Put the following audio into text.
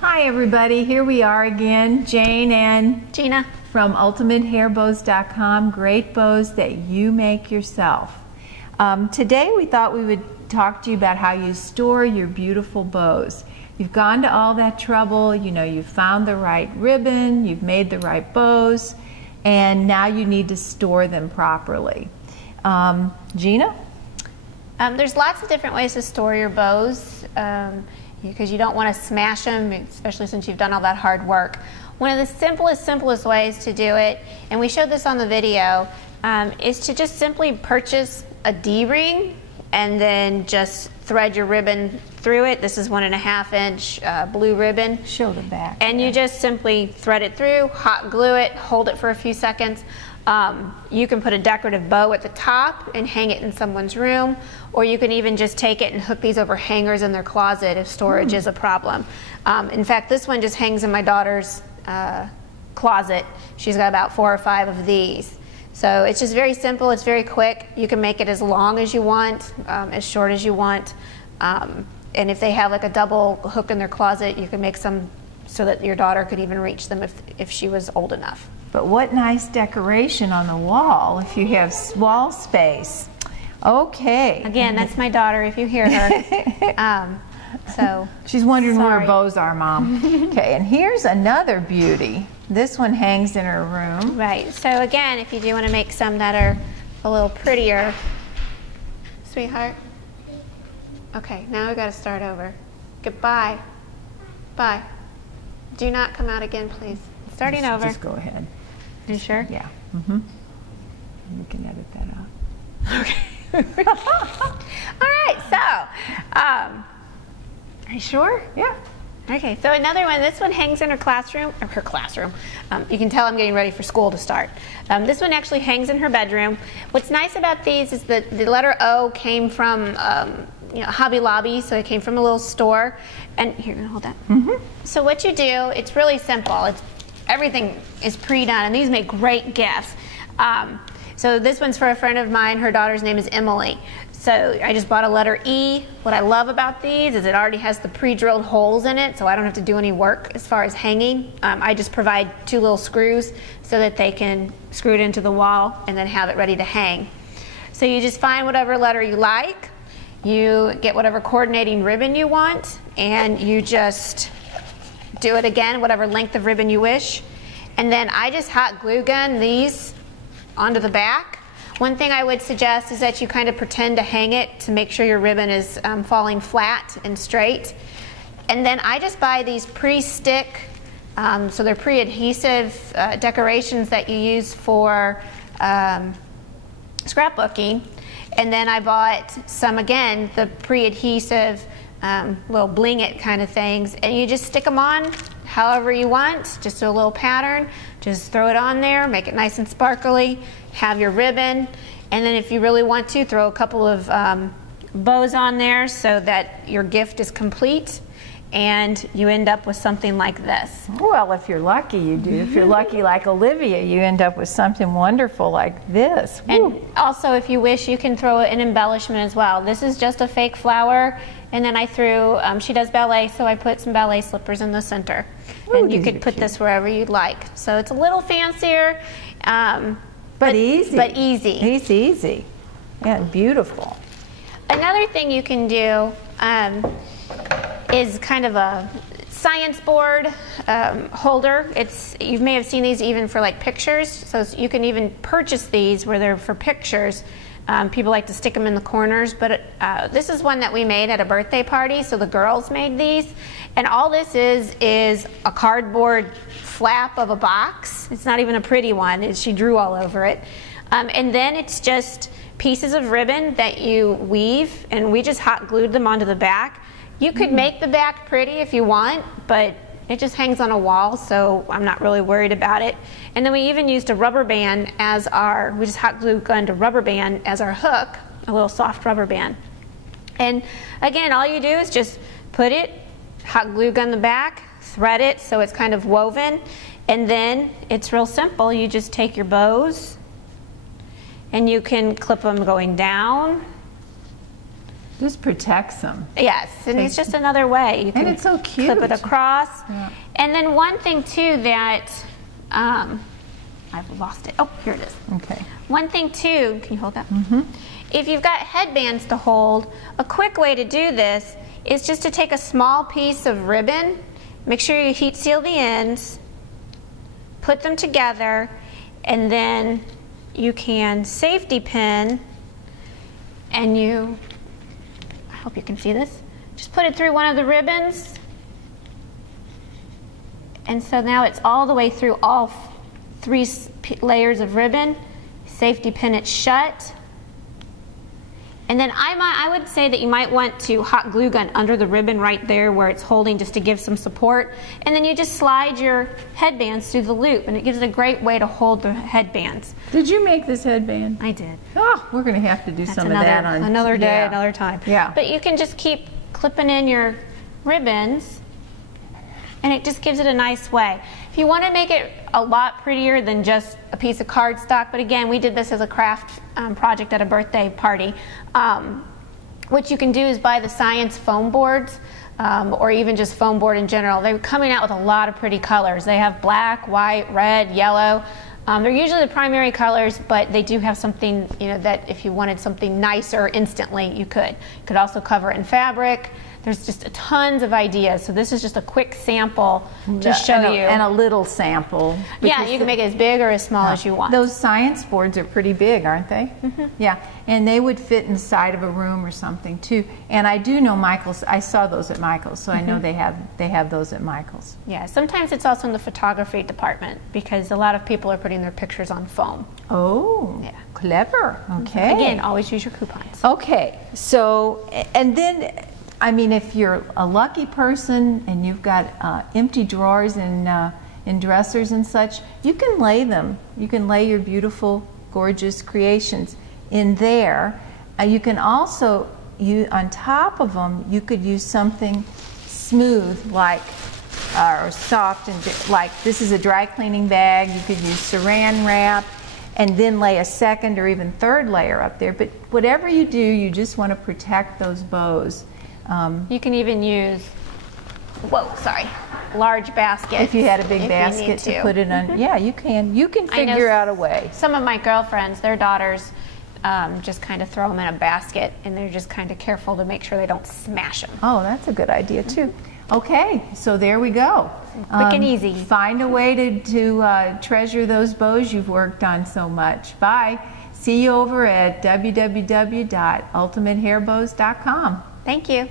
Hi everybody, here we are again, Jane and Gina from UltimateHairBows.com, great bows that you make yourself. Today we thought we would talk to you about how you store your beautiful bows. You've gone to all that trouble, you know, you've found the right ribbon, you've made the right bows, and now you need to store them properly. Gina? There's lots of different ways to store your bows because you don't want to smash them, especially since you've done all that hard work. One of the simplest ways to do it, and we showed this on the video, is to just simply purchase a D-ring and then just thread your ribbon through it. This is 1.5 inch blue ribbon. Show the back. And you just simply thread it through, hot glue it, hold it for a few seconds. You can put a decorative bow at the top and hang it in someone's room, or you can even just take it and hook these over hangers in their closet if storage is a problem. In fact, this one just hangs in my daughter's closet. She's got about 4 or 5 of these. So it's just very simple, it's very quick. You can make it as long as you want, as short as you want. And if they have like a double hook in their closet, you can make some so that your daughter could even reach them if she was old enough. But what nice decoration on the wall if you have wall space. Okay. Again, that's my daughter if you hear her. So she's wondering where sorry. her bows are, Mom. Okay, and here's another beauty. This one hangs in her room. Right. So again, if you do want to make some that are a little prettier. Sweetheart? Okay, now we got to start over. Goodbye. Bye. Do not come out again, please. Starting over. Just go ahead. You sure? Yeah. You can edit that out. Okay. All right, so, are you sure? Yeah. Okay, so another one, this one hangs in her classroom, you can tell I'm getting ready for school to start. This one actually hangs in her bedroom. What's nice about these is that the letter O came from Hobby Lobby, so it came from a little store. And here, hold that. So what you do, it's really simple. Everything is pre-done, and these make great gifts. So this one's for a friend of mine. Her daughter's name is Emily. So I just bought a letter E. What I love about these is it already has the pre-drilled holes in it, so I don't have to do any work as far as hanging. I just provide 2 little screws so that they can screw it into the wall and then have it ready to hang. So you just find whatever letter you like, you get whatever coordinating ribbon you want, and you just do it again, whatever length of ribbon you wish. And then I just hot glue gun these onto the back. One thing I would suggest is that you kind of pretend to hang it to make sure your ribbon is falling flat and straight. And then I just buy these pre-stick, so they're pre-adhesive decorations that you use for scrapbooking. And then I bought some, again, the pre-adhesive little bling it kind of things, and you just stick them on however you want, just do a little pattern, just throw it on there, make it nice and sparkly, have your ribbon, and then if you really want to, throw a couple of bows on there so that your gift is complete, and you end up with something like this. Well, if you're lucky, you do. If you're lucky like Olivia, you end up with something wonderful like this. And Woo. also, if you wish, you can throw an embellishment as well. This is just a fake flower, and then I threw, she does ballet, so I put some ballet slippers in the center. Ooh, and you could put this wherever you'd like. So it's a little fancier, but easy. But easy. It's easy. Yeah, beautiful. Another thing you can do is kind of a science board holder. You may have seen these even for like pictures, so you can even purchase these where they're for pictures. People like to stick them in the corners, but this is one that we made at a birthday party, so the girls made these. And all this is a cardboard flap of a box. It's not even a pretty one. She drew all over it. And then it's just pieces of ribbon that you weave, and we just hot glued them onto the back. You could make the back pretty if you want, but it just hangs on a wall, so I'm not really worried about it. And then we even used a rubber band as we just hot glue gunned a rubber band as our hook, a little soft rubber band. And again, all you do is just put it, hot glue gun the back, thread it so it's kind of woven, and then it's real simple. You just take your bows, and you can clip them going down Just protects them. Yes, and it's just another way. You can and it's so cute. Clip it across. Yeah. And then one thing too that, I've lost it. Oh, here it is. Okay. One thing too, can you hold that? Mm-hmm. If you've got headbands to hold, a quick way to do this is just to take a small piece of ribbon, make sure you heat seal the ends, put them together, and then you can safety pin, and I hope you can see this, just put it through one of the ribbons, and so now it's all the way through all 3 layers of ribbon. Safety pin it shut, and then I would say that you might want to hot glue gun under the ribbon right there where it's holding, just to give some support, and then you just slide your headbands through the loop, and it gives it a great way to hold the headbands. Did you make this headband? I did. Oh, we're going to have to do some of that on another day, another time. Yeah. But you can just keep clipping in your ribbons, and it just gives it a nice way. If you want to make it a lot prettier than just a piece of cardstock, but again, we did this as a craft project at a birthday party. What you can do is buy the science foam boards, or even just foam board in general. They're coming out with a lot of pretty colors. They have black, white, red, yellow. They're usually the primary colors, but they do have something, that if you wanted something nicer instantly, you could. You could also cover it in fabric. There's just tons of ideas. So this is just a quick sample to show you. And a little sample. Yeah, you can make it as big or as small as you want. Those science boards are pretty big, aren't they? Mm-hmm. Yeah, and they would fit inside of a room or something too. And I do know Michael's. I saw those at Michael's, so I know they have those at Michael's. Yeah, sometimes it's also in the photography department because a lot of people are putting their pictures on foam. Oh, yeah, clever. Okay. Again, always use your coupons. Okay, so and then, I mean, if you're a lucky person and you've got empty drawers in dressers and such, you can lay them. You can lay your beautiful, gorgeous creations in there. You can also, on top of them, you could use something smooth like, or soft, and like this is a dry cleaning bag. You could use saran wrap and then lay a second or even third layer up there. But whatever you do, you just want to protect those bows. You can even use, large baskets. If you had a big basket to put it on. Yeah, you can. You can figure out a way. Some of my girlfriends, their daughters, just kind of throw them in a basket, and they're just kind of careful to make sure they don't smash them. Oh, that's a good idea too. Okay, so there we go. Quick and easy. Find a way to treasure those bows you've worked on so much. Bye. See you over at www.ultimatehairbows.com. Thank you.